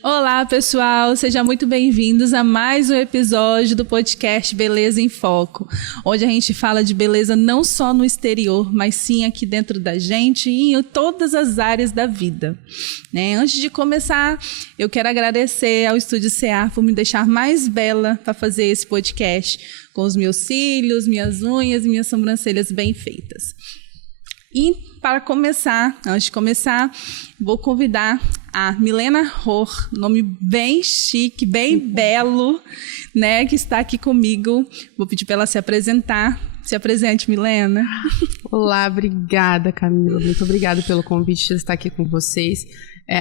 Olá, pessoal, sejam muito bem-vindos a mais um episódio do podcast Beleza em Foco, onde a gente fala de beleza não só no exterior, mas sim aqui dentro da gente e em todas as áreas da vida. Antes de começar, eu quero agradecer ao Estúdio CA por me deixar mais bela para fazer esse podcast, com os meus cílios, minhas unhas e minhas sobrancelhas bem feitas. E para começar, antes de começar, vou convidar a Milena Rohr, nome bem chique, bem belo, né, que está aqui comigo. Vou pedir para ela se apresentar. Se apresente, Milena. Olá, obrigada, Camila. Muito obrigada pelo convite de estar aqui com vocês.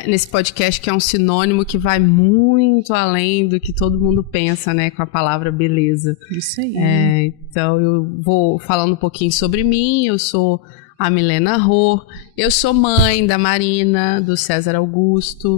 Nesse podcast que é um sinônimo que vai muito além do que todo mundo pensa, né, com a palavra beleza. Isso aí. Então, eu vou falando um pouquinho sobre mim. Eu sou a Milena Rohr, eu sou mãe da Marina, do César Augusto,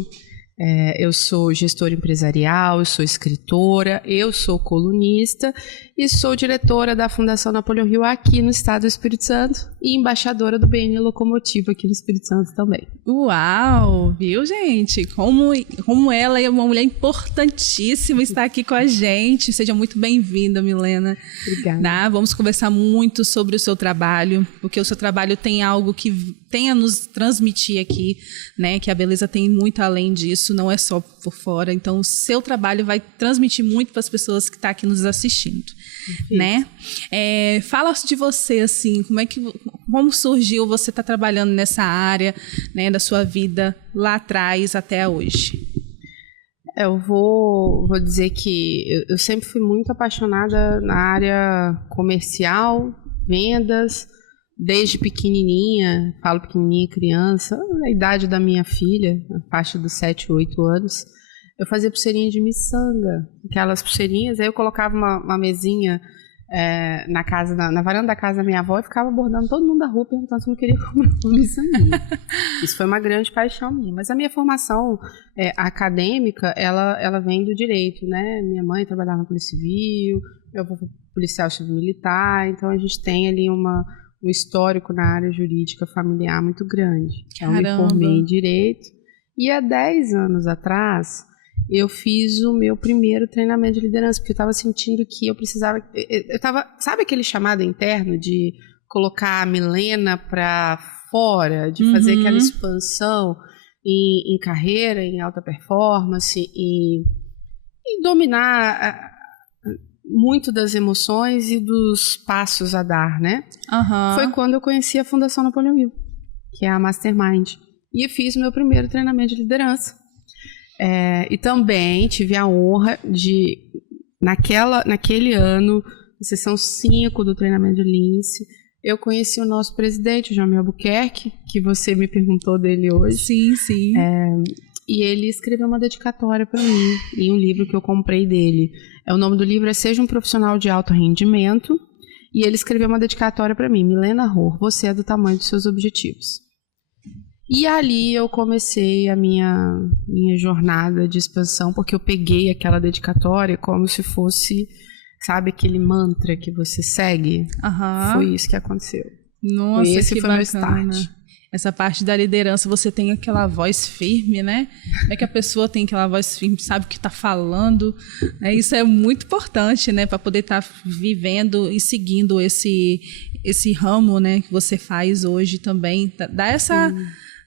eu sou gestora empresarial, eu sou escritora, eu sou colunista e sou diretora da Fundação Napoleão Hill aqui no estado do Espírito Santo e embaixadora do BN Locomotiva aqui no Espírito Santo também. Uau, viu, gente? Como ela é uma mulher importantíssima, está aqui com a gente. Seja muito bem-vinda, Milena. Obrigada. Vamos conversar muito sobre o seu trabalho, porque o seu trabalho tem algo que tem a nos transmitir aqui, né? Que a beleza tem muito além disso, não é só por fora. Então, o seu trabalho vai transmitir muito para as pessoas que estão aqui nos assistindo, né? Fala de você, assim, como surgiu você estar trabalhando nessa área, né, da sua vida lá atrás até hoje? Eu vou dizer que eu sempre fui muito apaixonada na área comercial, vendas, desde pequenininha, falo pequenininha, criança, a idade da minha filha, a faixa dos 7, 8 anos, eu fazia pulseirinha de miçanga, aquelas pulseirinhas, aí eu colocava uma mesinha na varanda da casa da minha avó e ficava bordando todo mundo da rua perguntando se eu queria comprar uma miçanguinha. Isso foi uma grande paixão minha. Mas a minha formação acadêmica, ela vem do direito, né? Minha mãe trabalhava na Polícia Civil, meu avô foi policial civil militar, então a gente tem ali um histórico na área jurídica familiar muito grande. Então, eu me formei em direito e há 10 anos atrás eu fiz o meu primeiro treinamento de liderança, porque eu estava sentindo que eu precisava... sabe aquele chamado interno de colocar a Milena para fora, de fazer aquela expansão em carreira, em alta performance e dominar muito das emoções e dos passos a dar, né? Foi quando eu conheci a Fundação Napoleão Hill, que é a Mastermind, e fiz o meu primeiro treinamento de liderança. E também tive a honra de, naquele ano, na sessão 5 do treinamento de Lince, eu conheci o nosso presidente, o Jamil Albuquerque, que você me perguntou dele hoje. Sim, sim. E ele escreveu uma dedicatória para mim em um livro que eu comprei dele. O nome do livro é Seja um Profissional de Alto Rendimento, e ele escreveu uma dedicatória para mim, Milena Rohr, você é do tamanho dos seus objetivos. E ali eu comecei a minha jornada de expansão, porque eu peguei aquela dedicatória como se fosse, sabe, aquele mantra que você segue. Foi isso que aconteceu. Nossa, esse que foi bacana. meu start. Essa parte da liderança, você tem aquela voz firme, né? Como é que a pessoa tem aquela voz firme, sabe o que está falando? Isso é muito importante, né? Para poder estar vivendo e seguindo esse ramo, né? Que você faz hoje também. Dá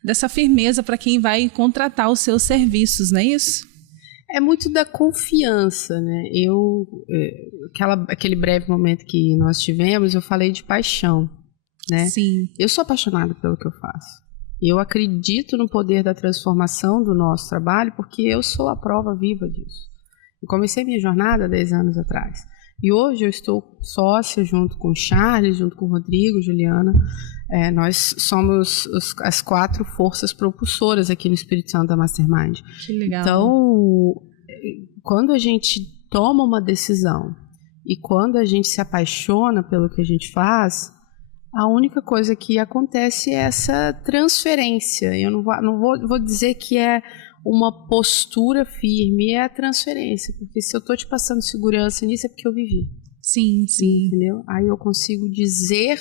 dessa firmeza para quem vai contratar os seus serviços, não é isso? É muito da confiança, né? Aquele breve momento que nós tivemos, eu falei de paixão, né? Sim. Eu sou apaixonada pelo que eu faço. Eu acredito no poder da transformação do nosso trabalho, porque eu sou a prova viva disso. Eu comecei minha jornada há 10 anos atrás. E hoje eu estou sócia junto com o Charles, junto com o Rodrigo, Juliana. Nós somos as 4 forças propulsoras aqui no Espírito Santo da Mastermind. Que legal. Então, quando a gente toma uma decisão e quando a gente se apaixona pelo que a gente faz, a única coisa que acontece é essa transferência. Eu não vou dizer que é uma postura firme, é a transferência. Porque se eu estou te passando segurança nisso, é porque eu vivi. Sim, sim. Entendeu? Aí eu consigo dizer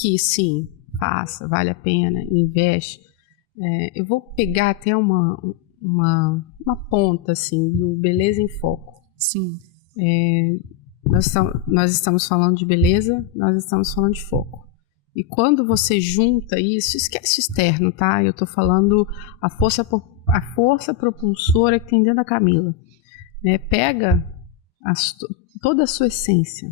que sim, faça, vale a pena, investe. Eu vou pegar até um uma ponta, assim, do Beleza em Foco. Sim. Nós estamos falando de beleza, nós estamos falando de foco. E quando você junta isso, esquece o externo, tá? Eu estou falando a força propulsora que tem dentro da Camila. Pega toda a sua essência,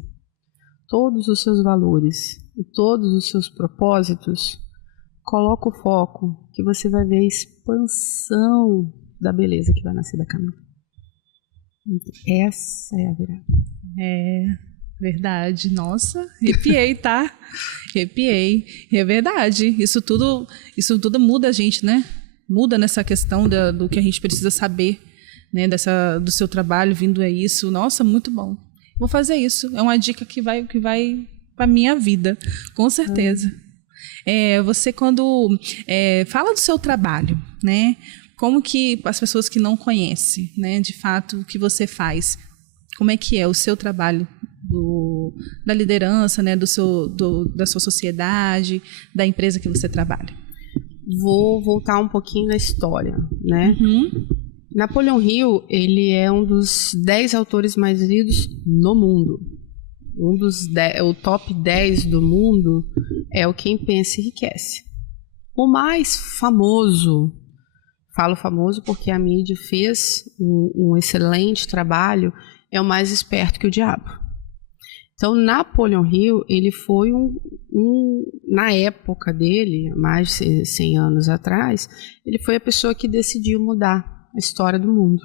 todos os seus valores e todos os seus propósitos, coloca o foco que você vai ver a expansão da beleza que vai nascer da Camila. Essa é a virada. É verdade. Nossa, arrepiei, tá? Arrepiei. É verdade. Isso tudo muda a gente, né? Muda nessa questão do que a gente precisa saber, né? Do seu trabalho vindo a isso. Nossa, muito bom. Vou fazer isso. É uma dica que vai para minha vida, com certeza. Você quando fala do seu trabalho, né? Como que as pessoas que não conhecem, né, de fato, o que você faz, como é que é o seu trabalho da liderança, né, da sua sociedade, da empresa que você trabalha? Vou voltar um pouquinho na história, né? Uhum. Napoleão Hill, ele é um dos 10 autores mais lidos no mundo. O top 10 do mundo é o Quem Pensa Enriquece. O mais famoso, falo famoso porque a mídia fez um excelente trabalho, é O Mais Esperto que o Diabo. Então, Napoleão Hill, ele foi na época dele, mais de 100 anos atrás, ele foi a pessoa que decidiu mudar a história do mundo.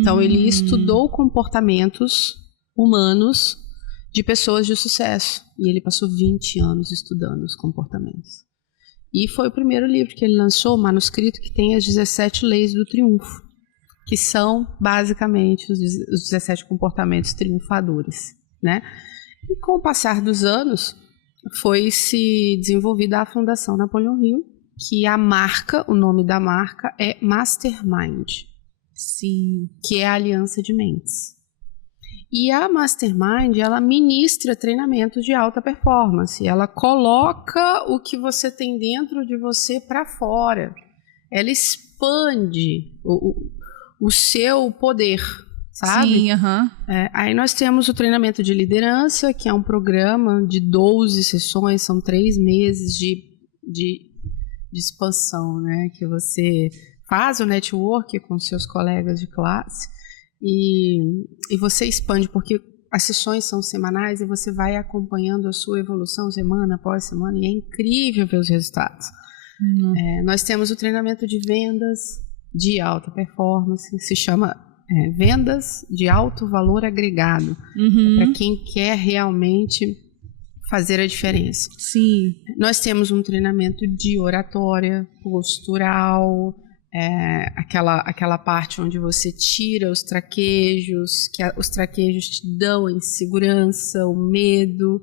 Então, ele estudou comportamentos humanos de pessoas de sucesso. E ele passou 20 anos estudando os comportamentos. E foi o primeiro livro que ele lançou, o manuscrito, que tem as 17 leis do triunfo, que são basicamente os 17 comportamentos triunfadores, né? E com o passar dos anos, foi se desenvolvida a Fundação Napoleão Hill, que o nome da marca é Mastermind. Sim. Que é a aliança de mentes. E a Mastermind, ela ministra treinamentos de alta performance. Ela coloca o que você tem dentro de você para fora. Ela expande o seu poder, sabe? Sim, Aí nós temos o treinamento de liderança, que é um programa de 12 sessões, são 3 meses de expansão, né? Que você faz o network com seus colegas de classe. E você expande, porque as sessões são semanais e você vai acompanhando a sua evolução semana após semana, e é incrível ver os resultados. Nós temos o treinamento de vendas de alta performance, se chama vendas de alto valor agregado, para quem quer realmente fazer a diferença. Sim. Nós temos um treinamento de oratória, postural, aquela parte onde você tira os traquejos, os traquejos te dão a insegurança, o medo.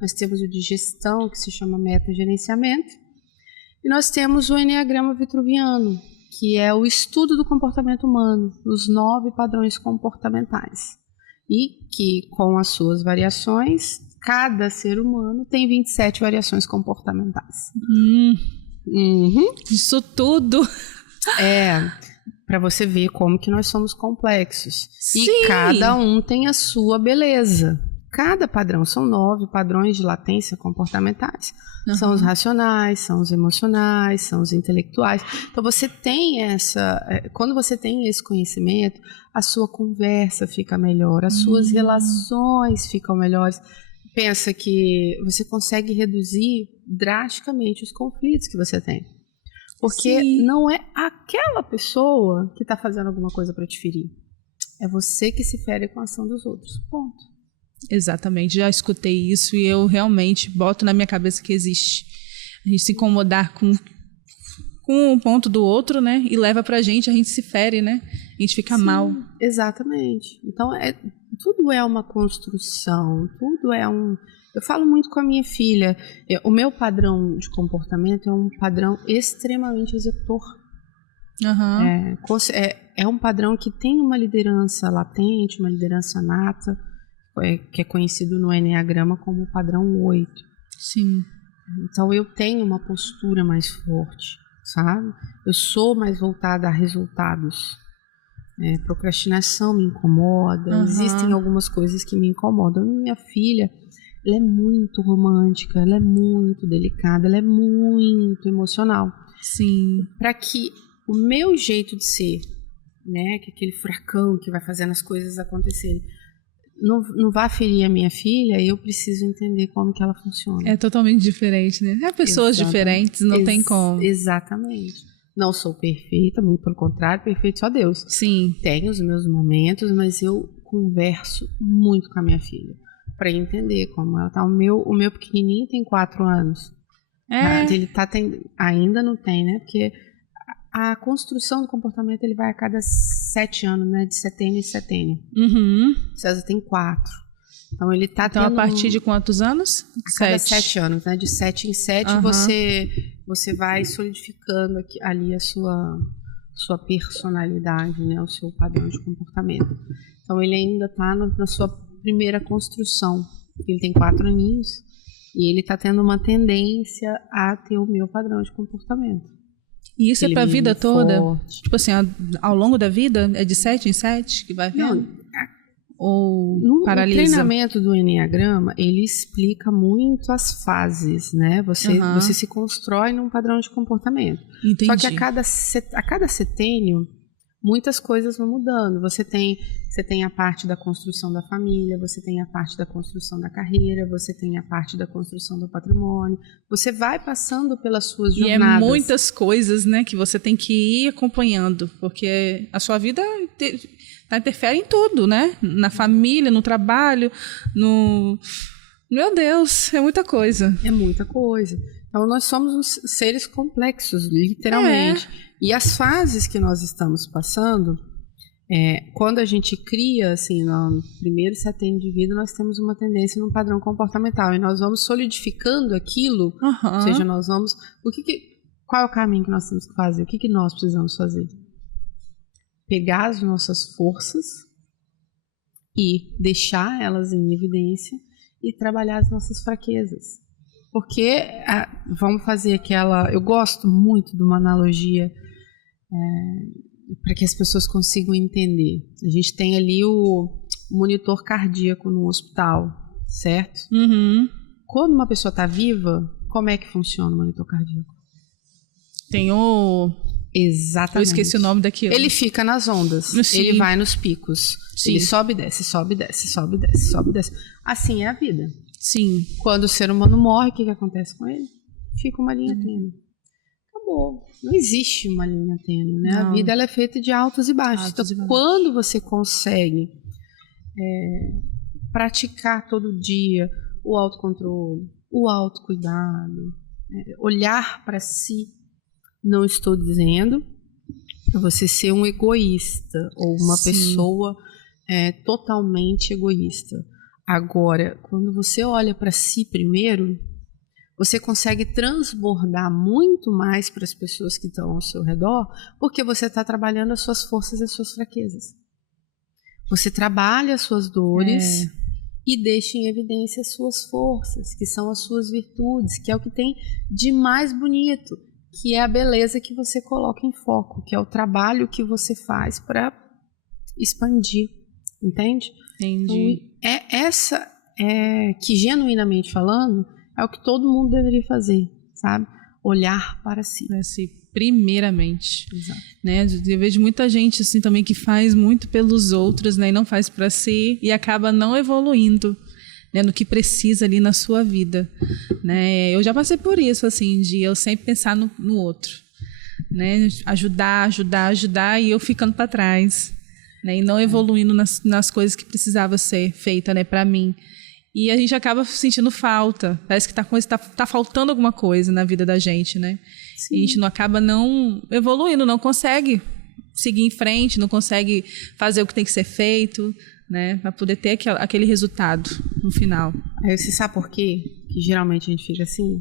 Nós temos o de gestão, que se chama metagerenciamento. E nós temos o Enneagrama Vitruviano, que é o estudo do comportamento humano, os 9 padrões comportamentais. E que, com as suas variações, cada ser humano tem 27 variações comportamentais. Isso tudo... para você ver como que nós somos complexos. Sim. E cada um tem a sua beleza. Cada padrão, são 9 padrões de latência comportamentais. São os racionais, são os emocionais, são os intelectuais. Então você tem quando você tem esse conhecimento, a sua conversa fica melhor, as suas relações ficam melhores. Pensa que você consegue reduzir drasticamente os conflitos que você tem. Porque não é aquela pessoa que está fazendo alguma coisa para te ferir. É você que se fere com a ação dos outros. Ponto. Exatamente. Já escutei isso e eu realmente boto na minha cabeça que existe. A gente se incomodar com um ponto do outro, né? E leva pra gente, a gente se fere, né? A gente fica mal. Exatamente. Então, tudo é uma construção. Tudo é Eu falo muito com a minha filha. O meu padrão de comportamento é um padrão extremamente executor. É um padrão que tem uma liderança latente, uma liderança nata, que é conhecido no Enneagrama como o padrão 8. Sim. Então eu tenho uma postura mais forte, sabe? Eu sou mais voltada a resultados. Procrastinação me incomoda, existem algumas coisas que me incomodam. Minha filha, ela é muito romântica, ela é muito delicada, ela é muito emocional. Sim. Para que o meu jeito de ser, né, que é aquele furacão que vai fazendo as coisas acontecerem, não vá ferir a minha filha, eu preciso entender como que ela funciona. É totalmente diferente, né? É pessoas diferentes, não tem como. Exatamente. Não sou perfeita, muito pelo contrário, perfeito só Deus. Sim. Tenho os meus momentos, mas eu converso muito com a minha filha para entender como ela tá. O meu pequenininho tem 4 anos. Ele ainda não tem, né? Porque a construção do comportamento ele vai a cada 7 anos, né? De setênio em setênio. César tem 4. Então ele tá Então, a partir de quantos anos? A cada 7 anos, né? De 7 em 7 você vai solidificando ali a sua personalidade, né? O seu padrão de comportamento. Então ele ainda tá na sua primeira construção. Ele tem 4 aninhos e ele tá tendo uma tendência a ter o meu padrão de comportamento. E isso é pra vida toda? Tipo assim, ao longo da vida? É de 7 em 7 que vai vendo? Ou paralisa? No treinamento do Enneagrama, ele explica muito as fases, né? Você se constrói num padrão de comportamento. Entendi. Só que a cada setênio, muitas coisas vão mudando. Você tem a parte da construção da família, você tem a parte da construção da carreira, você tem a parte da construção do patrimônio. Você vai passando pelas suas jornadas. E muitas coisas, né, que você tem que ir acompanhando, porque a sua vida interfere em tudo, né? Na família, no trabalho, no... Meu Deus, é muita coisa. É muita coisa. Então, nós somos seres complexos, literalmente. E as fases que nós estamos passando, quando a gente cria, assim, no primeiro setênio de vida, nós temos uma tendência num padrão comportamental. E nós vamos solidificando aquilo, ou seja, nós vamos... Qual é o caminho que nós temos que fazer? O que nós precisamos fazer? Pegar as nossas forças e deixar elas em evidência e trabalhar as nossas fraquezas. Porque vamos fazer aquela... Eu gosto muito de uma analogia para que as pessoas consigam entender. A gente tem ali o monitor cardíaco no hospital, certo? Quando uma pessoa está viva, como é que funciona o monitor cardíaco? Tem o... Exatamente. Eu esqueci o nome daquilo. Ele fica nas ondas. Sim. Ele vai nos picos. Sim. Ele sobe e desce, sobe e desce, sobe e desce, sobe e desce. Assim é a vida. Sim. Quando o ser humano morre, o que acontece com ele? Fica uma linha tênue. Acabou. Não existe uma linha tênue, né? A vida ela é feita de altos e baixos. Então, quando você consegue praticar todo dia o autocontrole, o autocuidado, olhar para si, não estou dizendo para você ser um egoísta ou uma pessoa totalmente egoísta. Agora, quando você olha para si primeiro, você consegue transbordar muito mais para as pessoas que estão ao seu redor, porque você está trabalhando as suas forças e as suas fraquezas. Você trabalha as suas dores e deixa em evidência as suas forças, que são as suas virtudes, que é o que tem de mais bonito, que é a beleza que você coloca em foco, que é o trabalho que você faz para expandir, entende? Entendi. Então, que genuinamente falando, é o que todo mundo deveria fazer, sabe? Olhar para si. Para si, primeiramente. Exato. Né? Eu vejo muita gente assim também que faz muito pelos outros, né? E não faz para si e acaba não evoluindo, né, no que precisa ali na sua vida, né? Eu já passei por isso, assim, de eu sempre pensar no outro, né? Ajudar e eu ficando para trás, né? E não evoluindo nas coisas que precisava ser feita, né, para mim. E a gente acaba sentindo falta, parece que tá faltando alguma coisa na vida da gente, né? Sim. E a gente não acaba não evoluindo, não consegue seguir em frente, não consegue fazer o que tem que ser feito, né, para poder ter aquele resultado no final. Você sabe por quê que geralmente a gente fica assim?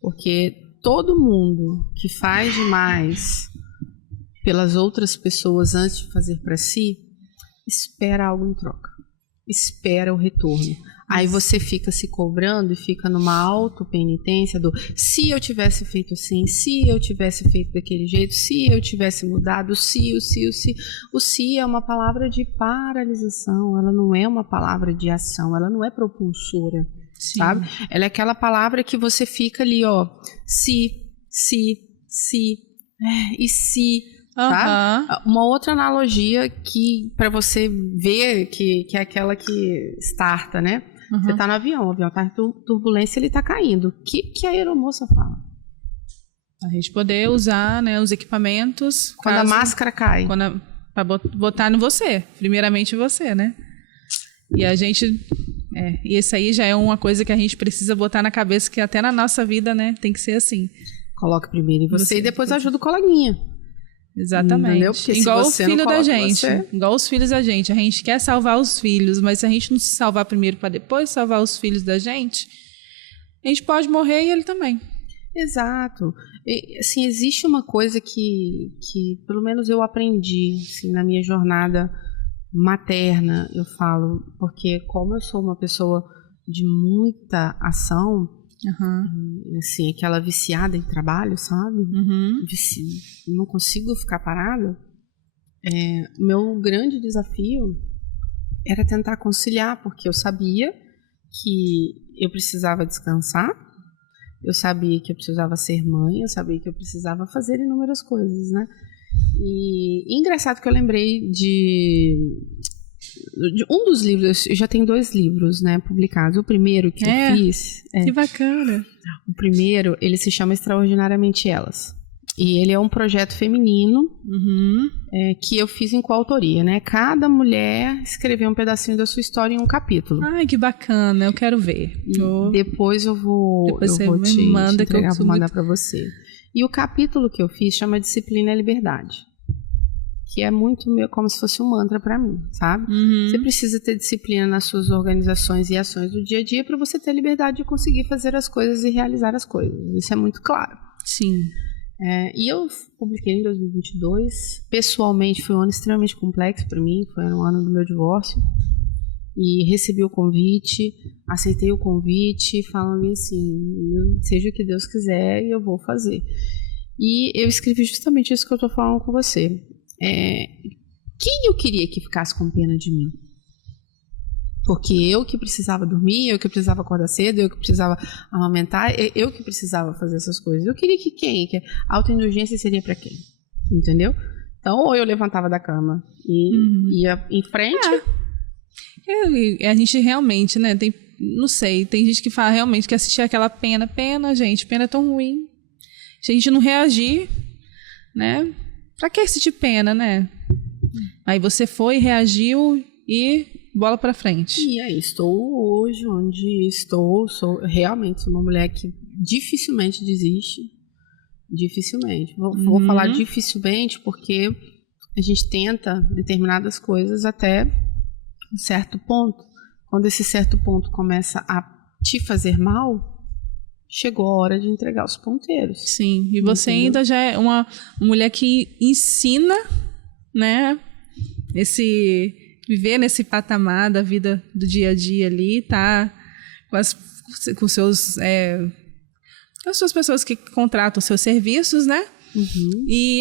Porque todo mundo que faz demais pelas outras pessoas antes de fazer para si, espera algo em troca. Espera o retorno. Aí você fica se cobrando e fica numa autopenitência do se eu tivesse feito assim, se eu tivesse feito daquele jeito, se eu tivesse mudado, o se. O se é uma palavra de paralisação, ela não é uma palavra de ação, ela não é propulsora, sabe? Ela é aquela palavra que você fica ali, ó, se, e se... Sabe? Uma outra analogia que para você ver que é aquela que starta, né? Você tá no avião, o avião tá em turbulência, ele tá caindo. O que a aeromoça fala? A gente poder usar, né, os equipamentos. Quando a máscara cai. Pra botar no você, primeiramente você, né? E a gente... e isso aí já é uma coisa que a gente precisa botar na cabeça, que até na nossa vida, né, tem que ser assim. Coloque primeiro em você e depois ajuda o coleguinha. Exatamente. Igual o filho da gente. Igual os filhos da gente. A gente quer salvar os filhos, mas se a gente não se salvar primeiro para depois salvar os filhos da gente, a gente pode morrer e ele também. Exato. E, assim, existe uma coisa que pelo menos eu aprendi assim, na minha jornada materna, eu falo, porque como eu sou uma pessoa de muita ação, assim, aquela viciada em trabalho, sabe? Não consigo ficar parada. Meu grande desafio era tentar conciliar, porque eu sabia que eu precisava descansar, eu sabia que eu precisava ser mãe, eu sabia que eu precisava fazer inúmeras coisas, né? E engraçado que eu lembrei de um dos livros, eu já tenho 2 livros, né, publicados. O primeiro que eu fiz... Que bacana! O primeiro, ele se chama Extraordinariamente Elas. E ele é um projeto feminino que eu fiz em coautoria, né? Cada mulher escreveu um pedacinho da sua história em um capítulo. Ai, que bacana, eu quero ver. Depois eu vou te entregar, vou mandar para você. E o capítulo que eu fiz chama Disciplina e Liberdade, que é muito como se fosse um mantra para mim, sabe? Você precisa ter disciplina nas suas organizações e ações do dia a dia para você ter liberdade de conseguir fazer as coisas e realizar as coisas. Isso é muito claro. Sim. E eu publiquei em 2022. Pessoalmente foi um ano extremamente complexo para mim, foi um ano do meu divórcio. E recebi o convite, aceitei o convite, falando assim, seja o que Deus quiser, eu vou fazer. E eu escrevi justamente isso que eu estou falando com você. Quem eu queria que ficasse com pena de mim? Porque eu que precisava dormir, eu que precisava acordar cedo, eu que precisava amamentar, eu que precisava fazer essas coisas. Eu queria que quem? Que a autoindulgência seria para quem? Entendeu? Então, ou eu levantava da cama e ia em frente. A gente realmente, né, não sei, tem gente que fala realmente que assistir aquela pena, gente, pena é tão ruim. Se a gente não reagir, né, pra que assistir pena, né? Aí você foi, reagiu e bola pra frente. E aí, estou hoje onde estou, sou uma mulher que dificilmente desiste, dificilmente. Vou falar dificilmente porque a gente tenta determinadas coisas até um certo ponto. Quando esse certo ponto começa a te fazer mal, chegou a hora de entregar os ponteiros. Sim, e você ainda já é uma mulher que ensina, né, viver nesse patamar da vida do dia a dia ali, tá com as suas pessoas que contratam seus serviços, né?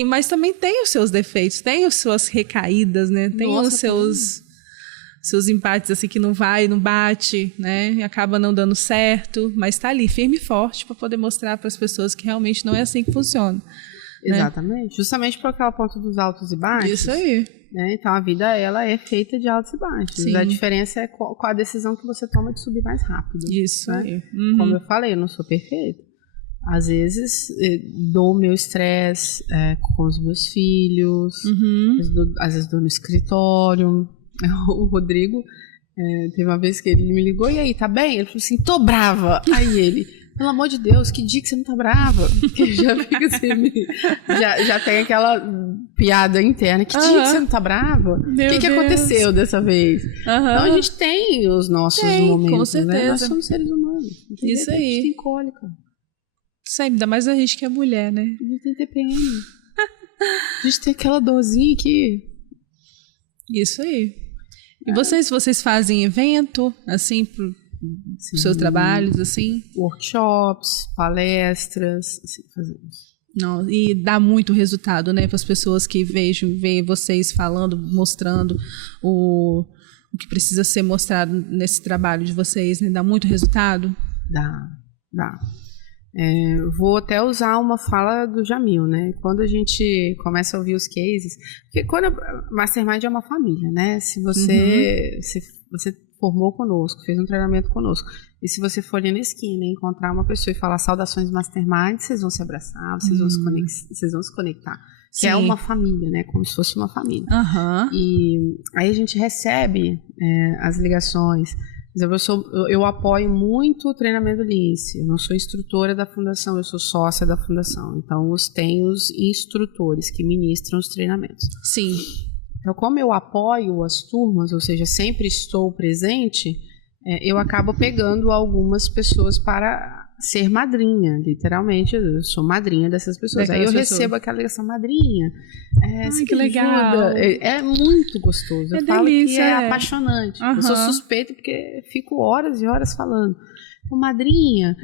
Mas também tem os seus defeitos, tem as suas recaídas, né? Tem os seus empates assim que não bate, né? E acaba não dando certo, mas tá ali firme e forte para poder mostrar para as pessoas que realmente não é assim que funciona. Exatamente. Né? Justamente por aquela ponta dos altos e baixos. Isso aí. Né? Então a vida ela é feita de altos e baixos. Sim. A diferença é qual a decisão que você toma de subir mais rápido. Isso né? aí. Como eu falei, eu não sou perfeita. Às vezes dou meu estresse com os meus filhos, às vezes dou no escritório. O Rodrigo, teve uma vez que ele me ligou, e aí, tá bem? Ele falou assim, tô brava. Aí ele, pelo amor de Deus, que dia que você não tá brava? Porque já fica assim, já tem aquela piada interna, que dia que você não tá brava? O que aconteceu dessa vez? Então a gente tem os nossos momentos, com certeza. Né? Nós somos seres humanos. Isso aí. A gente tem cólica. Sempre, ainda mais a gente que é mulher, né? A gente tem TPM. A gente tem aquela dorzinha aqui. Isso aí. E vocês fazem evento, assim, os seus trabalhos, assim? Workshops, palestras, assim, fazemos. Não, e dá muito resultado, né, para as pessoas que veem vocês falando, mostrando o que precisa ser mostrado nesse trabalho de vocês, né? Dá muito resultado? Dá. Vou até usar uma fala do Jamil, né? Quando a gente começa a ouvir os cases, porque quando a Mastermind é uma família, né? Se você formou conosco, fez um treinamento conosco, e se você for ali na esquina e encontrar uma pessoa e falar saudações Mastermind, vocês vão se abraçar, vocês vão se conectar. Que é uma família, né? Como se fosse uma família. E aí a gente recebe as ligações. Por exemplo, eu apoio muito o treinamento Lince. Eu não sou instrutora da fundação, eu sou sócia da fundação. Então, tem os instrutores que ministram os treinamentos. Sim. Então, como eu apoio as turmas, ou seja, sempre estou presente, eu acabo pegando algumas pessoas para ser madrinha, literalmente. Eu sou madrinha dessas pessoas. Aí eu recebo aquela ligação, madrinha. Que legal. É muito gostoso. Eu falo delícia, que é apaixonante. Eu sou suspeita porque fico horas e horas falando. Madrinha,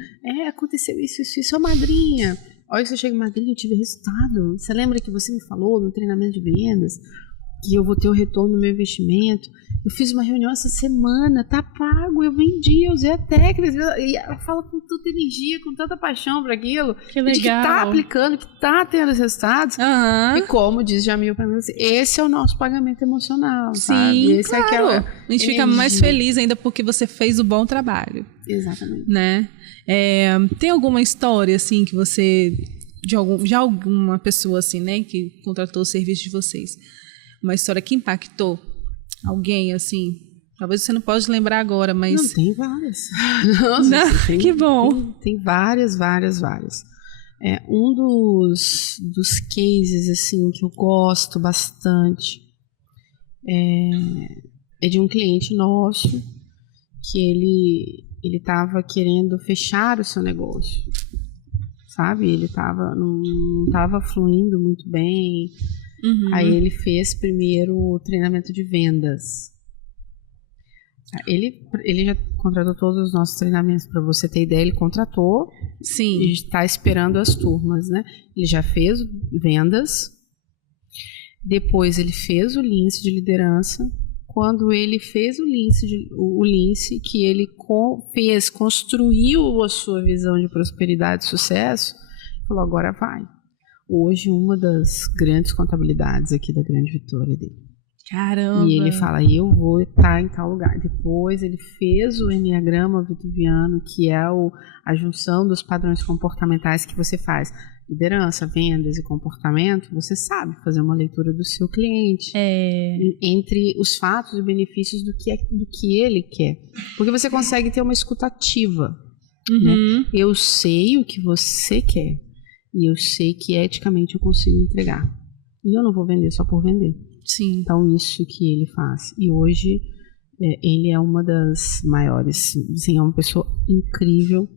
aconteceu isso, madrinha. Olha, você chega, madrinha, eu tive resultado. Você lembra que você me falou no treinamento de vendas que eu vou ter o retorno do meu investimento? Eu fiz uma reunião essa semana, tá pago, eu vendi, eu usei a técnica. E ela fala com tanta energia, com tanta paixão para aquilo. Que legal. De que tá aplicando, que tá tendo os resultados. E como diz Jamil para mim, esse é o nosso pagamento emocional. Sim, sabe? Esse claro. A gente fica mais feliz ainda porque você fez o bom trabalho. Exatamente. Né? Tem alguma história, assim, que você... de alguma pessoa, assim, né, que contratou o serviço de vocês? Uma história que impactou alguém, assim? Talvez você não pode lembrar agora, mas... Não, tem várias. Nossa, que bom. Tem várias. Um dos cases, assim, que eu gosto bastante é de um cliente nosso que ele estava querendo fechar o seu negócio, sabe? Ele não estava fluindo muito bem. Aí ele fez primeiro o treinamento de vendas. Ele já contratou todos os nossos treinamentos, para você ter ideia, ele contratou. Sim. E está esperando as turmas, né? Ele já fez vendas, depois ele fez o Lince de liderança. Quando ele fez o Lince, que ele construiu a sua visão de prosperidade e sucesso, falou, agora vai. Hoje, uma das grandes contabilidades aqui da Grande Vitória dele. Caramba! E ele fala, eu vou estar em tal lugar. Depois ele fez o Enneagrama Vitruviano, que é a junção dos padrões comportamentais que você faz. Liderança, vendas e comportamento, você sabe fazer uma leitura do seu cliente. Entre os fatos e benefícios do que ele quer. Porque você consegue ter uma escuta ativa. Né? Eu sei o que você quer. E eu sei que eticamente eu consigo entregar. E eu não vou vender só por vender. Sim. Então, isso que ele faz. E hoje, ele é uma das maiores. Assim, é uma pessoa incrível.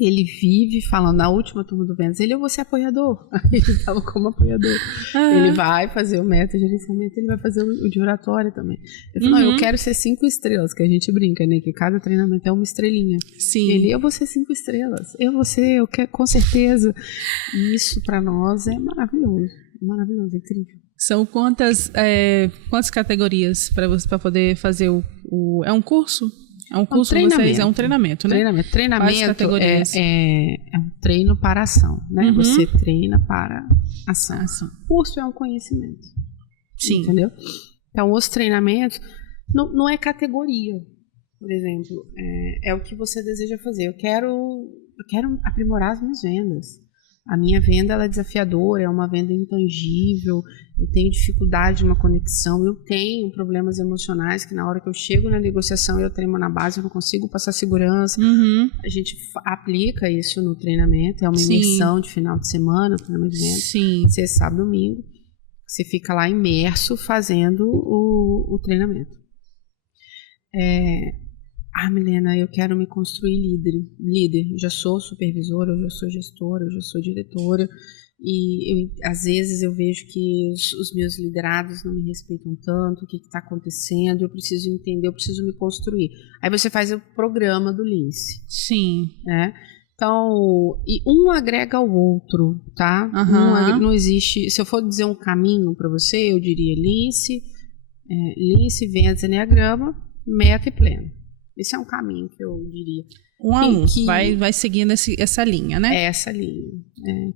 Ele vive falando, na última turma do Vendas, eu vou ser apoiador. Ele estava como apoiador. Ele vai fazer o meta-gerenciamento, ele vai fazer o de oratória também. Ele falou, eu quero ser 5 estrelas, que a gente brinca, né? Que cada treinamento é uma estrelinha. Sim. Eu vou ser 5 estrelas. Eu quero, com certeza. Isso para nós é maravilhoso. Maravilhoso, é incrível. São quantas categorias para poder fazer é um curso? É um curso de vocês? É um treinamento, né? Treinamento é um treino para ação, né? Você treina para ação. Curso é um conhecimento. Sim. Entendeu? Então, os treinamentos não é categoria. Por exemplo, é o que você deseja fazer. Eu quero aprimorar as minhas vendas. A minha venda ela é desafiadora, é uma venda intangível, eu tenho dificuldade de uma conexão, eu tenho problemas emocionais que na hora que eu chego na negociação eu tremo na base, eu não consigo passar segurança. A gente aplica isso no treinamento, é uma imersão de final de semana, treinamento de venda. Sim. Sexta, sábado, domingo, você fica lá imerso fazendo o treinamento. Milena, eu quero me construir líder. Eu já sou supervisora, eu já sou gestora, eu já sou diretora. E às vezes eu vejo que os meus liderados não me respeitam tanto, o que está acontecendo, eu preciso entender, eu preciso me construir. Aí você faz o programa do Lince. Sim. Né? Então, e um agrega ao outro, tá? Não existe. Se eu for dizer um caminho para você, eu diria Lince, vendas, Enneagrama, meta e pleno. Esse é um caminho que eu diria. Vai seguindo essa linha, né? Essa linha.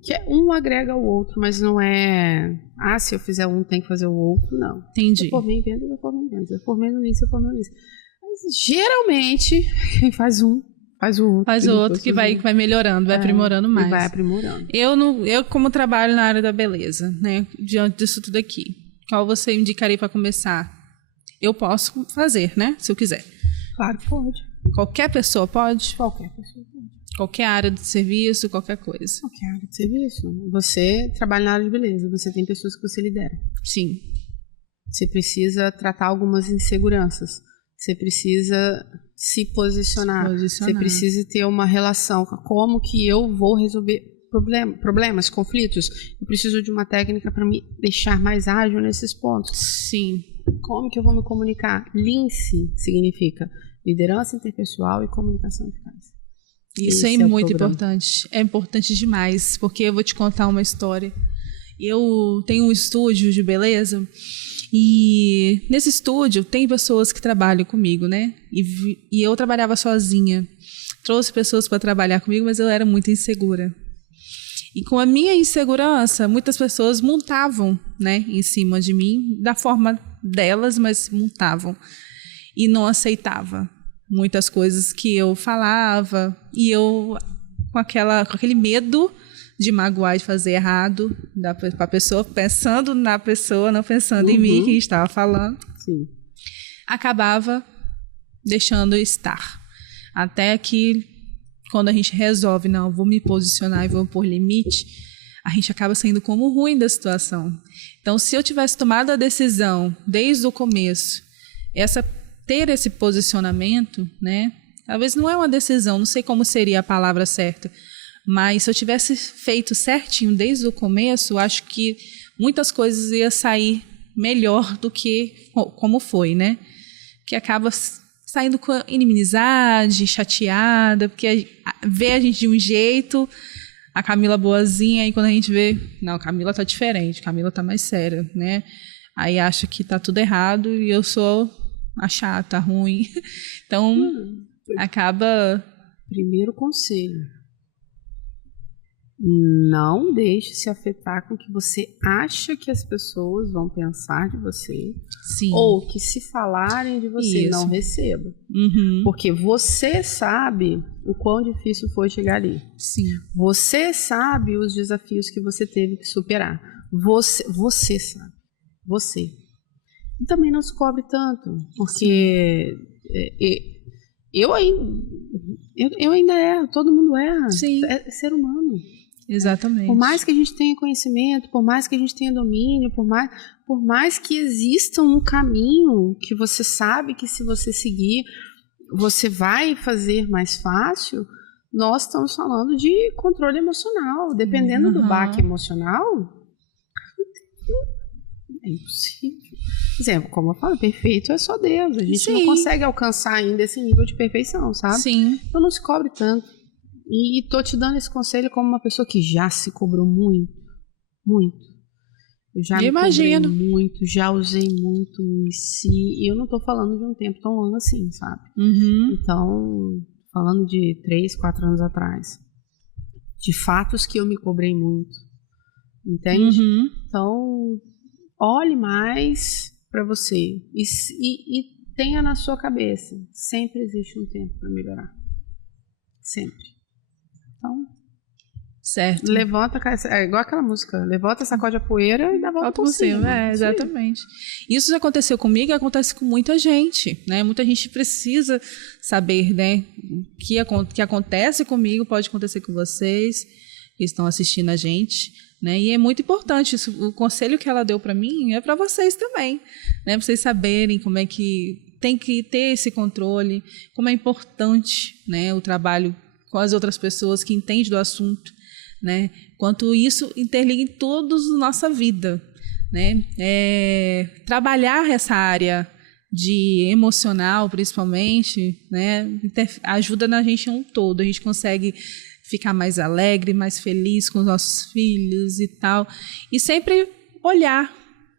Que um agrega ao outro, mas não é... se eu fizer um, tem que fazer o outro, não. Entendi. Eu formei em vendas, eu formei em vendas. Eu formei no Lince, eu formei no Lince. Mas, geralmente, quem faz um, faz o outro. Faz o outro que vai melhorando, vai aprimorando mais. Vai aprimorando. Eu, como trabalho na área da beleza, né? Diante disso tudo aqui, qual você indicaria para começar? Eu posso fazer, né? Se eu quiser. Claro que pode. Qualquer pessoa pode? Qualquer pessoa pode. Qualquer área de serviço, qualquer coisa. Qualquer área de serviço. Você trabalha na área de beleza, você tem pessoas que você lidera. Sim. Você precisa tratar algumas inseguranças. Você precisa se posicionar. Você precisa ter uma relação com como que eu vou resolver problemas, conflitos. Eu preciso de uma técnica para me deixar mais ágil nesses pontos. Sim. Como que eu vou me comunicar? Lince significa liderança interpessoal e comunicação eficaz. Isso é muito importante. É importante demais, porque eu vou te contar uma história. Eu tenho um estúdio de beleza e nesse estúdio tem pessoas que trabalham comigo, né? E eu trabalhava sozinha. Trouxe pessoas para trabalhar comigo, mas eu era muito insegura. E com a minha insegurança, muitas pessoas montavam, né, em cima de mim, da forma delas, mas montavam. E não aceitava muitas coisas que eu falava. E eu, com aquele medo de magoar, de fazer errado para a pessoa, pensando na pessoa, não pensando em mim, que estava falando. Sim. Acabava deixando estar. Até que, quando a gente resolve, não, vou me posicionar e vou pôr limite, a gente acaba saindo como ruim da situação. Então, se eu tivesse tomado a decisão desde o começo, ter esse posicionamento, né? Talvez não é uma decisão, não sei como seria a palavra certa, mas se eu tivesse feito certinho desde o começo, acho que muitas coisas iam sair melhor do que como foi, né? Que acaba saindo com inimizade, chateada, porque vê a gente de um jeito, a Camila boazinha, e quando a gente vê, não, a Camila tá diferente, a Camila tá mais séria, né? Aí acha que tá tudo errado e eu sou a chata, a ruim. Então, acaba... Primeiro conselho. Não deixe se afetar com o que você acha que as pessoas vão pensar de você. Sim. Ou que se falarem de você, não receba. Porque você sabe o quão difícil foi chegar ali. Sim. Você sabe os desafios que você teve que superar. Você sabe. Você. E também não se cobre tanto. Porque eu ainda erro, todo mundo erra. Sim. É ser humano. Exatamente. Por mais que a gente tenha conhecimento, por mais que a gente tenha domínio, por mais que exista um caminho que você sabe que se você seguir, você vai fazer mais fácil, nós estamos falando de controle emocional. Dependendo do baque emocional, é impossível. Por exemplo, como eu falo, perfeito é só Deus. A gente não consegue alcançar ainda esse nível de perfeição, sabe? Sim. Então não se cobre tanto. E tô te dando esse conselho como uma pessoa que já se cobrou muito, muito. Eu já me cobrei muito, já usei muito em si. E eu não tô falando de um tempo tão longo assim, sabe? Então, falando de 3, 4 anos atrás. De fatos que eu me cobrei muito. Entende? Então, olhe mais para você. E tenha na sua cabeça. Sempre existe um tempo para melhorar. Sempre. Então, certo. Levanta, é igual aquela música, levanta, sacode a poeira e dá volta por cima. Exatamente. Isso já aconteceu comigo e acontece com muita gente, né? Muita gente precisa saber, né? O que acontece comigo pode acontecer com vocês que estão assistindo a gente, né? E é muito importante isso. O conselho que ela deu para mim é para vocês também, né? Para vocês saberem como é que tem que ter esse controle, como é importante, né? O trabalho com as outras pessoas que entendem do assunto, né? Quanto isso interliga em toda a nossa vida, né? Trabalhar essa área de emocional, principalmente, né? Ajuda na gente um todo. A gente consegue ficar mais alegre, mais feliz com os nossos filhos e tal. E sempre olhar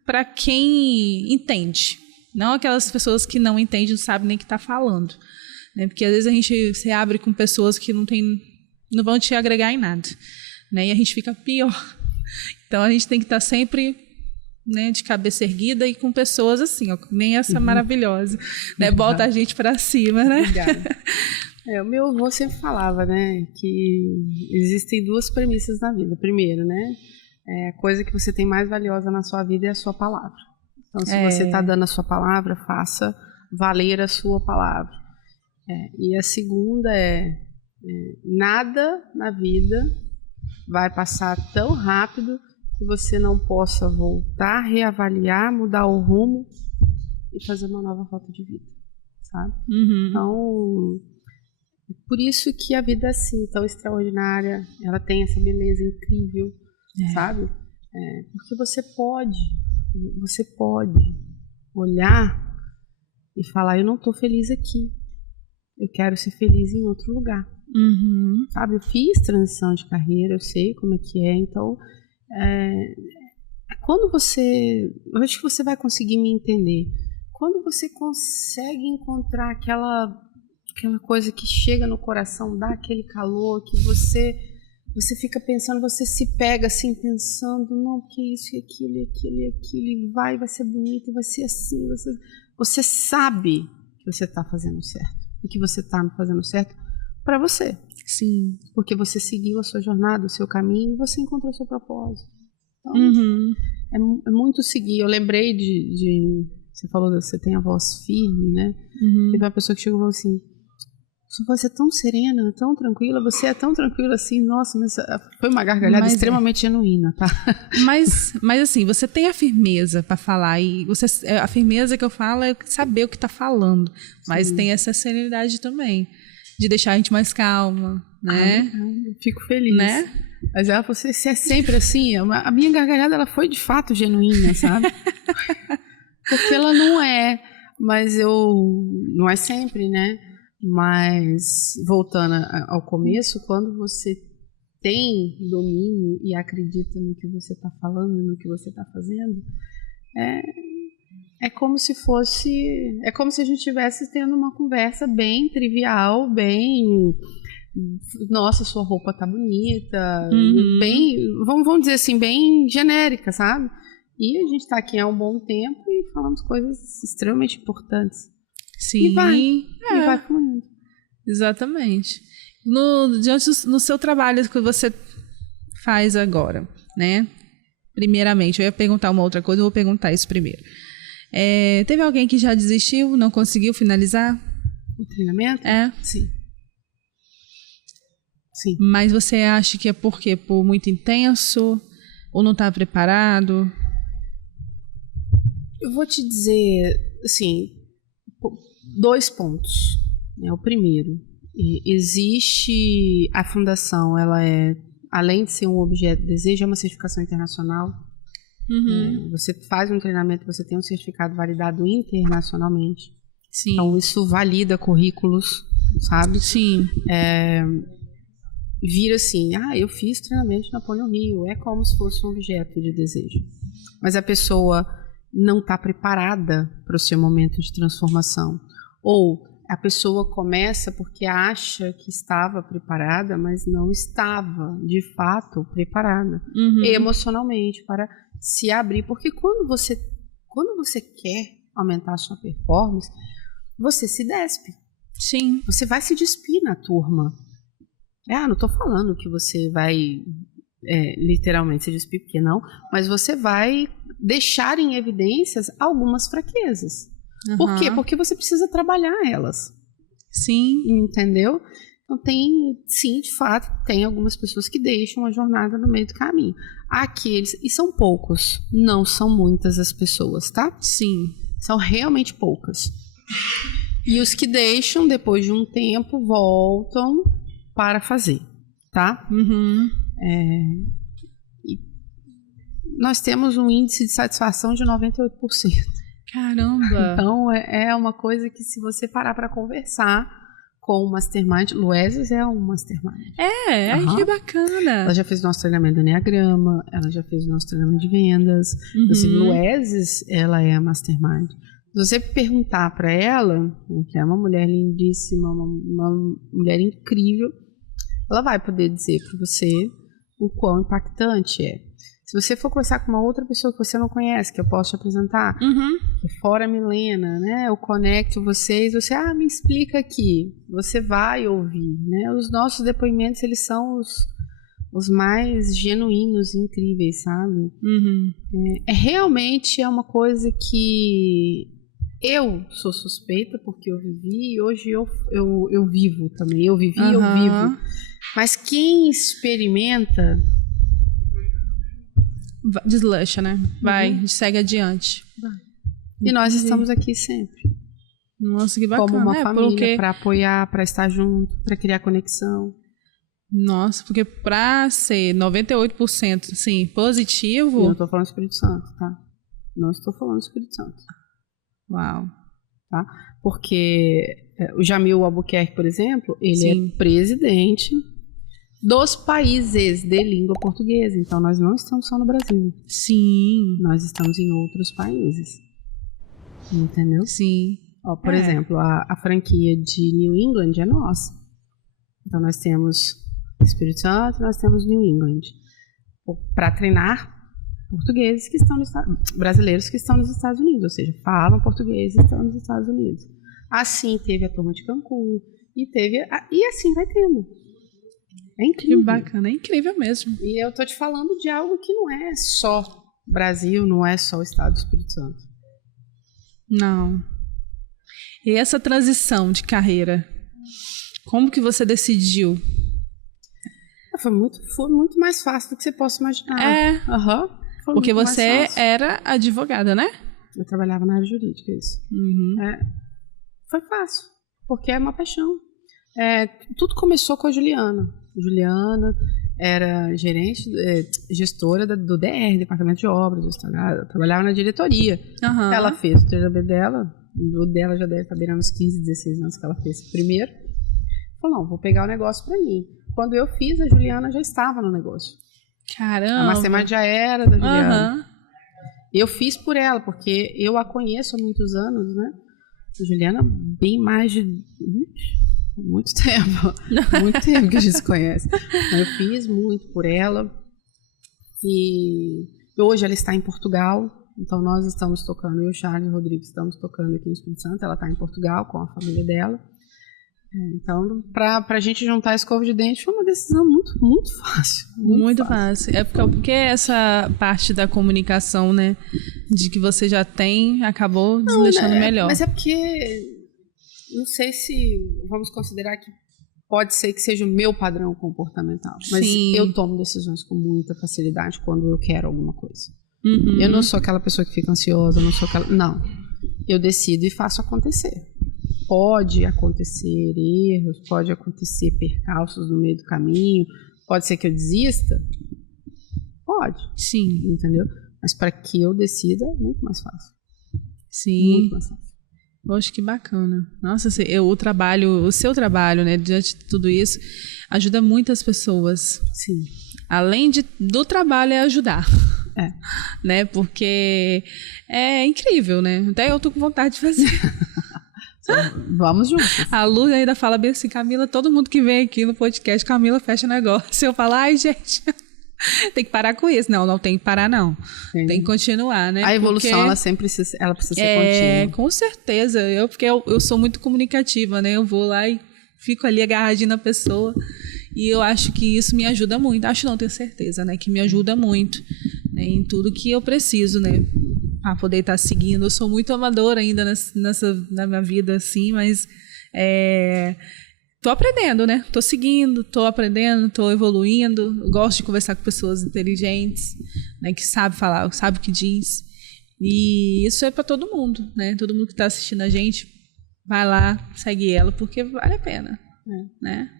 para quem entende. Não aquelas pessoas que não entendem, não sabem nem o que está falando. Né? Porque às vezes a gente se abre com pessoas que não vão te agregar em nada. Né? E a gente fica pior. Então a gente tem que estar sempre, né, de cabeça erguida e com pessoas assim, ó, nem essa maravilhosa. Né? Bota a gente para cima, né? Obrigada. O meu avô sempre falava, né, que existem duas premissas na vida. Primeiro, né, a coisa que você tem mais valiosa na sua vida é a sua palavra. Então, se você está dando a sua palavra, faça valer a sua palavra. E a segunda nada na vida vai passar tão rápido que você não possa voltar, reavaliar, mudar o rumo e fazer uma nova rota de vida, sabe? Então, por isso que a vida é assim, tão extraordinária, ela tem essa beleza incrível, sabe? Porque você pode olhar e falar, eu não estou feliz aqui, eu quero ser feliz em outro lugar, sabe? Eu fiz transição de carreira, eu sei como é que é, então quando eu acho que você vai conseguir me entender, quando você consegue encontrar aquela coisa que chega no coração, dá aquele calor, que você fica pensando, você se pega assim pensando, não, porque isso e aquilo e aquilo e aquilo, e vai ser bonito, vai ser assim, você sabe que você está fazendo certo, e que você está fazendo certo para você. Sim. Porque você seguiu a sua jornada, o seu caminho, e você encontrou o seu propósito. Então, é muito seguir. Eu lembrei de você falou, você tem a voz firme, né? Teve uma pessoa que chegou e falou assim, sua voz é tão serena, tão tranquila, você é tão tranquila assim, nossa, mas foi uma gargalhada extremamente genuína, tá? Mas assim, você tem a firmeza para falar, e a firmeza que eu falo é saber o que está falando, mas tem essa serenidade também, de deixar a gente mais calma, né? Fico feliz. Né? Mas você é sempre assim, a minha gargalhada ela foi de fato genuína, sabe? Porque ela não é, mas não é sempre, né? Mas, voltando ao começo, quando você tem domínio e acredita no que você está falando, no que você está fazendo, é como se a gente estivesse tendo uma conversa bem trivial, bem, nossa, sua roupa tá bonita, bem, vamos dizer assim, bem genérica, sabe? E a gente está aqui há um bom tempo e falamos coisas extremamente importantes. Sim. E vai fluindo. Exatamente. No seu trabalho que você faz agora, né? Primeiramente, eu ia perguntar uma outra coisa, eu vou perguntar isso primeiro. Teve alguém que já desistiu, não conseguiu finalizar? O treinamento? Sim. Sim. Mas você acha que é por quê? Por muito intenso? Ou não está preparado? Eu vou te dizer, assim, 2 pontos. O primeiro, existe a fundação, ela além de ser um objeto de desejo, é uma certificação internacional. Você faz um treinamento, você tem um certificado validado internacionalmente. Sim. Então isso valida currículos, sabe? Sim. Vira assim, eu fiz treinamento de Napoleão Hill, é como se fosse um objeto de desejo. Mas a pessoa não está preparada para o seu momento de transformação. Ou a pessoa começa porque acha que estava preparada, mas não estava, de fato, preparada emocionalmente para se abrir. Porque quando você quer aumentar a sua performance, você se despe. Sim. Você vai se despir na turma. Não estou falando que você vai literalmente se despir, porque não, mas você vai deixar em evidências algumas fraquezas. Por quê? Porque você precisa trabalhar elas. Sim. Entendeu? Então sim, de fato, tem algumas pessoas que deixam a jornada no meio do caminho. E são poucos, não são muitas as pessoas, tá? Sim. São realmente poucas. E os que deixam, depois de um tempo, voltam para fazer, tá? E nós temos um índice de satisfação de 98%. Caramba! Então, é uma coisa que, se você parar para conversar com o Mastermind, Luesis é um Mastermind. Que bacana! Ela já fez o nosso treinamento do Enneagrama, ela já fez o nosso treinamento de vendas. Assim, Luesis, ela é a Mastermind. Se você perguntar para ela, que é uma mulher lindíssima, uma mulher incrível, ela vai poder dizer para você o quão impactante é. Se você for conversar com uma outra pessoa que você não conhece, que eu posso te apresentar, que é fora a Milena, né? Eu conecto vocês, você, me explica aqui. Você vai ouvir, né? Os nossos depoimentos, eles são os mais genuínos e incríveis, sabe? Realmente é uma coisa que eu sou suspeita, porque eu vivi, e hoje eu vivo também. Eu vivi, eu vivo. Mas quem experimenta... Deslancha, né? Vai, segue adiante. E nós estamos aqui sempre. Nossa, que bacana. Como uma família, para apoiar, para estar junto, para criar conexão. Nossa, porque para ser 98%, sim, positivo... Eu não estou falando do Espírito Santo, tá? Não estou falando do Espírito Santo. Uau. Tá? Porque o Jamil Albuquerque, por exemplo, ele é presidente dos países de língua portuguesa. Então, nós não estamos só no Brasil. Sim. Nós estamos em outros países. Entendeu? Sim. Por exemplo, a franquia de New England é nossa. Então, nós temos Espírito Santo, nós temos New England. Para treinar portugueses que estão brasileiros que estão nos Estados Unidos. Ou seja, falam português e estão nos Estados Unidos. Assim, teve a turma de Cancún. E assim vai tendo. É incrível. Que bacana, é incrível mesmo. E eu tô te falando de algo que não é só Brasil, não é só o estado do Espírito Santo. Não. E essa transição de carreira, como que você decidiu? Foi muito mais fácil do que você possa imaginar. Porque você era advogada, né? Eu trabalhava na área jurídica, isso. Foi fácil, porque é uma paixão. Tudo começou com a Juliana. Juliana era gestora do DR, Departamento de Obras. Trabalhava na diretoria. Ela fez o treinamento dela. O dela já deve estar beirando uns 15, 16 anos que ela fez primeiro. Falou, não, vou pegar o negócio para mim. Quando eu fiz, a Juliana já estava no negócio. Caramba! A Mastermind já era da Juliana. Eu fiz por ela, porque eu a conheço há muitos anos, né? A Juliana, bem mais de... muito tempo. Muito tempo que a gente se conhece. Eu fiz muito por ela. E hoje ela está em Portugal. Então nós estamos tocando, eu e o Charles Rodrigues estamos tocando aqui no Espírito Santo. Ela está em Portugal com a família dela. Então, para a gente juntar a escova de dente foi uma decisão muito, muito fácil. Muito fácil. É porque essa parte da comunicação, né, de que você já tem, acabou deixando melhor. Mas é porque, não sei se vamos considerar que pode ser que seja o meu padrão comportamental. Mas eu tomo decisões com muita facilidade quando eu quero alguma coisa. Eu não sou aquela pessoa que fica ansiosa, não. Eu decido e faço acontecer. Pode acontecer erros, pode acontecer percalços no meio do caminho, pode ser que eu desista? Pode. Sim. Entendeu? Mas para que eu decida é muito mais fácil. Sim. Muito mais fácil. Poxa, que bacana. Nossa, o seu trabalho, né, diante de tudo isso, ajuda muitas pessoas. Sim. Além do trabalho, é ajudar. Né? Porque é incrível, né? Até eu tô com vontade de fazer. Vamos juntos. A Lu ainda fala bem assim, Camila, todo mundo que vem aqui no podcast, Camila fecha negócio. Eu falo, ai, gente, tem que parar com isso. Não tem que parar, não. Tem que continuar, né? A evolução, ela precisa ser contínua. Com certeza. Porque eu sou muito comunicativa, né? Eu vou lá e fico ali agarradinha na pessoa. E eu acho que isso me ajuda muito. Acho não, tenho certeza, né? Que me ajuda muito, né, em tudo que eu preciso, né? Para poder estar seguindo. Eu sou muito amadora ainda na minha vida, assim, mas tô aprendendo, né? Tô seguindo, tô aprendendo, tô evoluindo. Eu gosto de conversar com pessoas inteligentes, né? Que sabem falar, sabem o que diz. E isso é para todo mundo, né? Todo mundo que está assistindo a gente, vai lá, segue ela, porque vale a pena, né?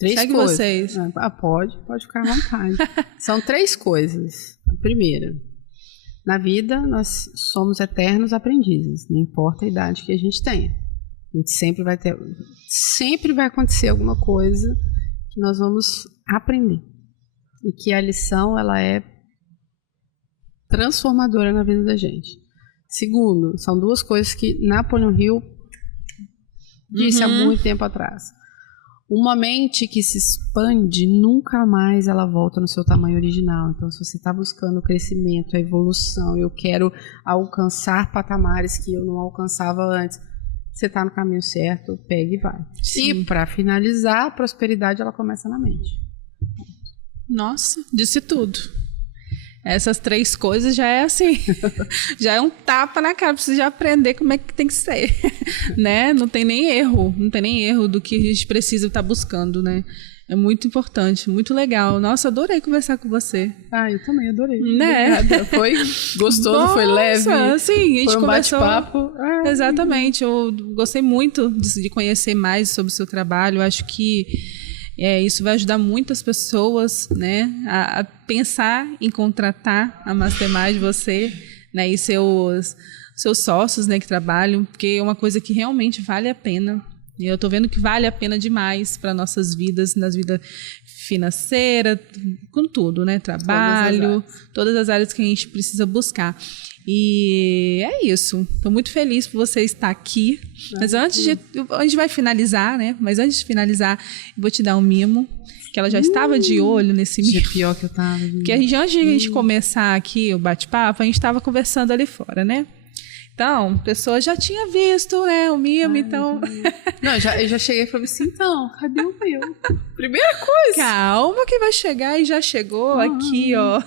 Segue coisas. vocês. Pode ficar à vontade. São 3 coisas. A primeira, na vida nós somos eternos aprendizes, não importa a idade que a gente tenha. A gente sempre vai acontecer alguma coisa que nós vamos aprender. E que a lição, ela é transformadora na vida da gente. Segundo, são 2 coisas que Napoleon Hill disse há muito tempo atrás. Uma mente que se expande, nunca mais ela volta no seu tamanho original. Então, se você está buscando o crescimento, a evolução, eu quero alcançar patamares que eu não alcançava antes, você está no caminho certo, pega e vai. Sim. E, para finalizar, a prosperidade, ela começa na mente. Nossa, disse tudo. Essas 3 coisas já é assim, já é um tapa na cara, precisa aprender como é que tem que ser, né? Não tem nem erro do que a gente precisa estar buscando, né? É muito importante, muito legal. Nossa, adorei conversar com você. Eu também adorei. Né? Foi gostoso, foi leve. Sim, a gente foi um conversou. Bate-papo. Exatamente, eu gostei muito de conhecer mais sobre o seu trabalho. Eu acho que isso vai ajudar muitas pessoas, né, a pensar em contratar a Mastermind, você, né, e seus sócios, né, que trabalham, porque é uma coisa que realmente vale a pena. E eu estou vendo que vale a pena demais para nossas vidas, nas vidas financeira, com tudo, né, trabalho, todas as áreas que a gente precisa buscar. E é isso. Estou muito feliz por você estar aqui. Mas a gente vai finalizar, né? Mas antes de finalizar, eu vou te dar um mimo. Que ela já estava de olho nesse mimo. Pior que eu estava. Porque antes de a gente começar aqui o bate-papo, a gente estava conversando ali fora, né? Então, a pessoa já tinha visto, né, o mimo, então... Não, eu já cheguei e falei assim, então, cadê o meu? Primeira coisa. Calma que vai chegar e já chegou aqui, ó,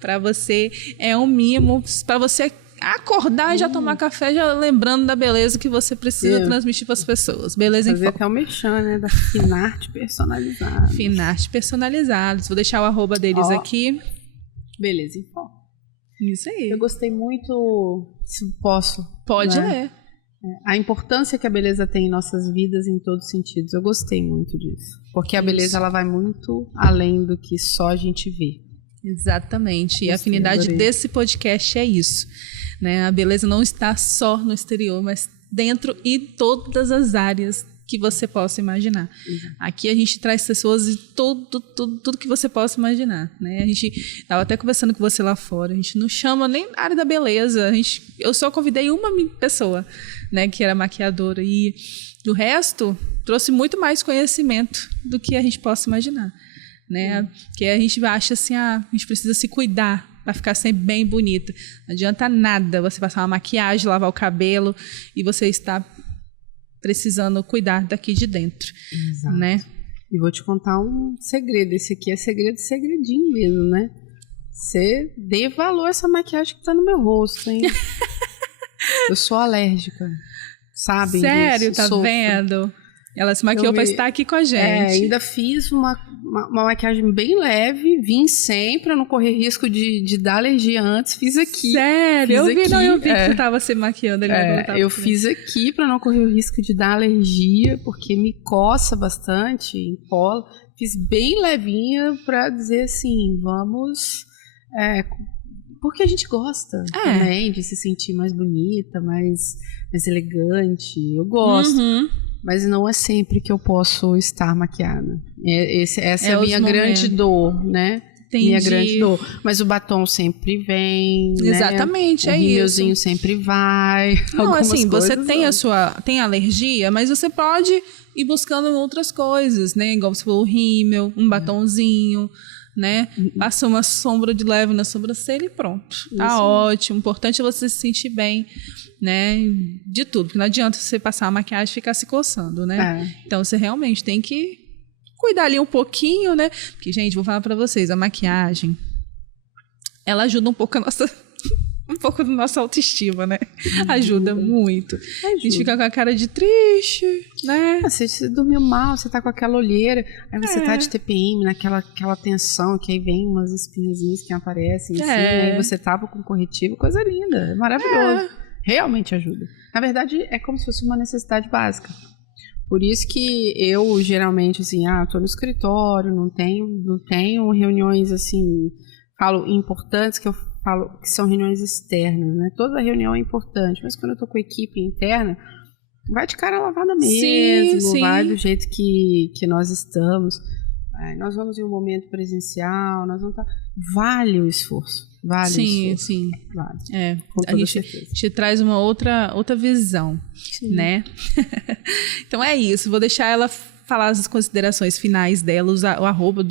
pra você. É um mimo pra você acordar e já tomar café, já lembrando da beleza que você precisa transmitir pras pessoas. Beleza em Foco. Fazer até o merchan, né, da Finarte Personalizados. Finarte Personalizados. Vou deixar o arroba deles aqui. Beleza em Foco. Isso aí. Eu gostei muito, se posso. Pode né? ler. A importância que a beleza tem em nossas vidas em todos os sentidos. Eu gostei muito disso. Porque a beleza ela vai muito além do que só a gente vê. Exatamente. E a afinidade desse podcast é isso. Né? A beleza não está só no exterior, mas dentro e todas as áreas que você possa imaginar. Aqui a gente traz pessoas de tudo que você possa imaginar, né? A gente estava até conversando com você lá fora, a gente não chama nem área da beleza, eu só convidei uma pessoa, né, que era maquiadora, e do resto trouxe muito mais conhecimento do que a gente possa imaginar, né? Que a gente acha assim, a gente precisa se cuidar para ficar sempre bem bonita. Não adianta nada você passar uma maquiagem, lavar o cabelo e você está precisando cuidar daqui de dentro. Exato. Né? E vou te contar um segredo. Esse aqui é segredinho mesmo, né? Você dê valor a essa maquiagem que tá no meu rosto, hein? Eu sou alérgica. Sabem Sério, disso? Tá Sofro. Vendo? Ela se maquiou para estar aqui com a gente. Ainda fiz uma maquiagem bem leve, vim sem para não correr risco de dar alergia antes. Fiz aqui. Sério? Eu vi que você estava se maquiando. Eu fiz aqui para não correr o risco de dar alergia, porque me coça bastante, empola. Fiz bem levinha para dizer assim, vamos... porque a gente gosta também de se sentir mais bonita, mais elegante. Eu gosto. Mas não é sempre que eu posso estar maquiada. Essa é a minha grande dor, né? Entendi. Minha grande dor. Mas o batom sempre vem, exatamente, né? É isso. O rímelzinho sempre vai. Não, assim, você tem alergia, mas você pode ir buscando outras coisas, né? Igual você falou, o rímel, um batomzinho, né? Passa uma sombra de leve na sobrancelha e pronto. Tá ótimo. O importante é você se sentir bem, né? De tudo. Porque não adianta você passar a maquiagem e ficar se coçando, né? Então você realmente tem que cuidar ali um pouquinho, né? Porque, gente, vou falar pra vocês, a maquiagem, ela ajuda um pouco um pouco da nossa autoestima, né? Ajuda muito. A gente fica com a cara de triste, né? Você dormiu mal, você tá com aquela olheira, aí você tá de TPM, naquela tensão, que aí vem umas espinhazinhas que aparecem, assim, aí você tapa com corretivo, coisa linda, é maravilhoso. Realmente ajuda. Na verdade, é como se fosse uma necessidade básica. Por isso que eu, geralmente, assim, tô no escritório, não tenho reuniões, assim, falo importantes, que eu falo que são reuniões externas, né? Toda reunião é importante, mas quando eu tô com a equipe interna, vai de cara lavada mesmo, sim. vai do jeito que nós estamos. Nós vamos em um momento presencial, nós vamos vale o esforço. Vale o esforço. Sim. Vale. A gente te traz uma outra visão, né? Então é isso. Vou deixar ela falar as considerações finais dela, o arroba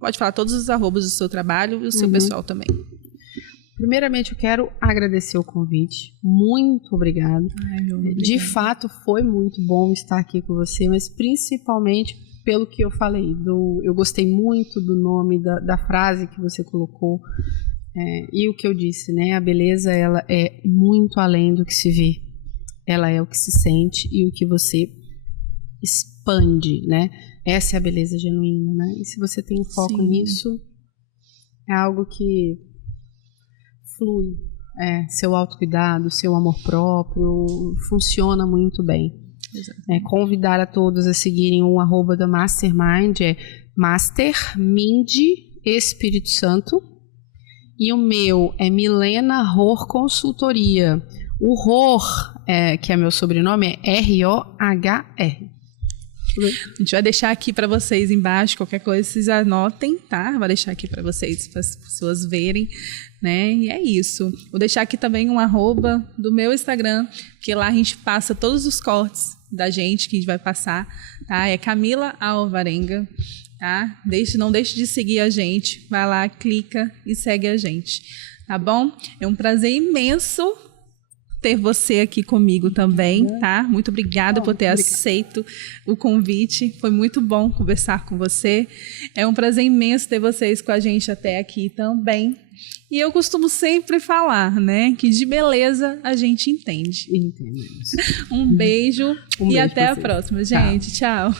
pode falar todos os arrobas do seu trabalho e o seu pessoal também. Primeiramente, eu quero agradecer o convite. Muito obrigada. De fato, foi muito bom estar aqui com você, mas principalmente pelo que eu falei. Eu gostei muito do nome, da frase que você colocou. E o que eu disse, né? A beleza, ela é muito além do que se vê. Ela é o que se sente e o que você expande, né? Essa é a beleza genuína, né? E se você tem um foco nisso, é algo que flui. Seu autocuidado, seu amor próprio, funciona muito bem. Convidar a todos a seguirem o arroba da Mastermind, Mastermind Espírito Santo, e o meu é Milena Rohr Consultoria. O Rohr, que é meu sobrenome, é R-O-H-R. A gente vai deixar aqui para vocês embaixo, qualquer coisa vocês anotem, tá? Vai deixar aqui para vocês, para as pessoas verem, né? E é isso. Vou deixar aqui também um arroba do meu Instagram, que lá a gente passa todos os cortes da gente que a gente vai passar, tá? É Camila Alvarenga, tá? Não deixe de seguir a gente, vai lá, clica e segue a gente, tá bom? É um prazer imenso ter você aqui comigo também, tá? Muito obrigada por ter aceito o convite. Foi muito bom conversar com você. É um prazer imenso ter vocês com a gente até aqui também. E eu costumo sempre falar, né, que de beleza a gente entende. Entendemos. Um beijo e até a próxima, gente. Tchau.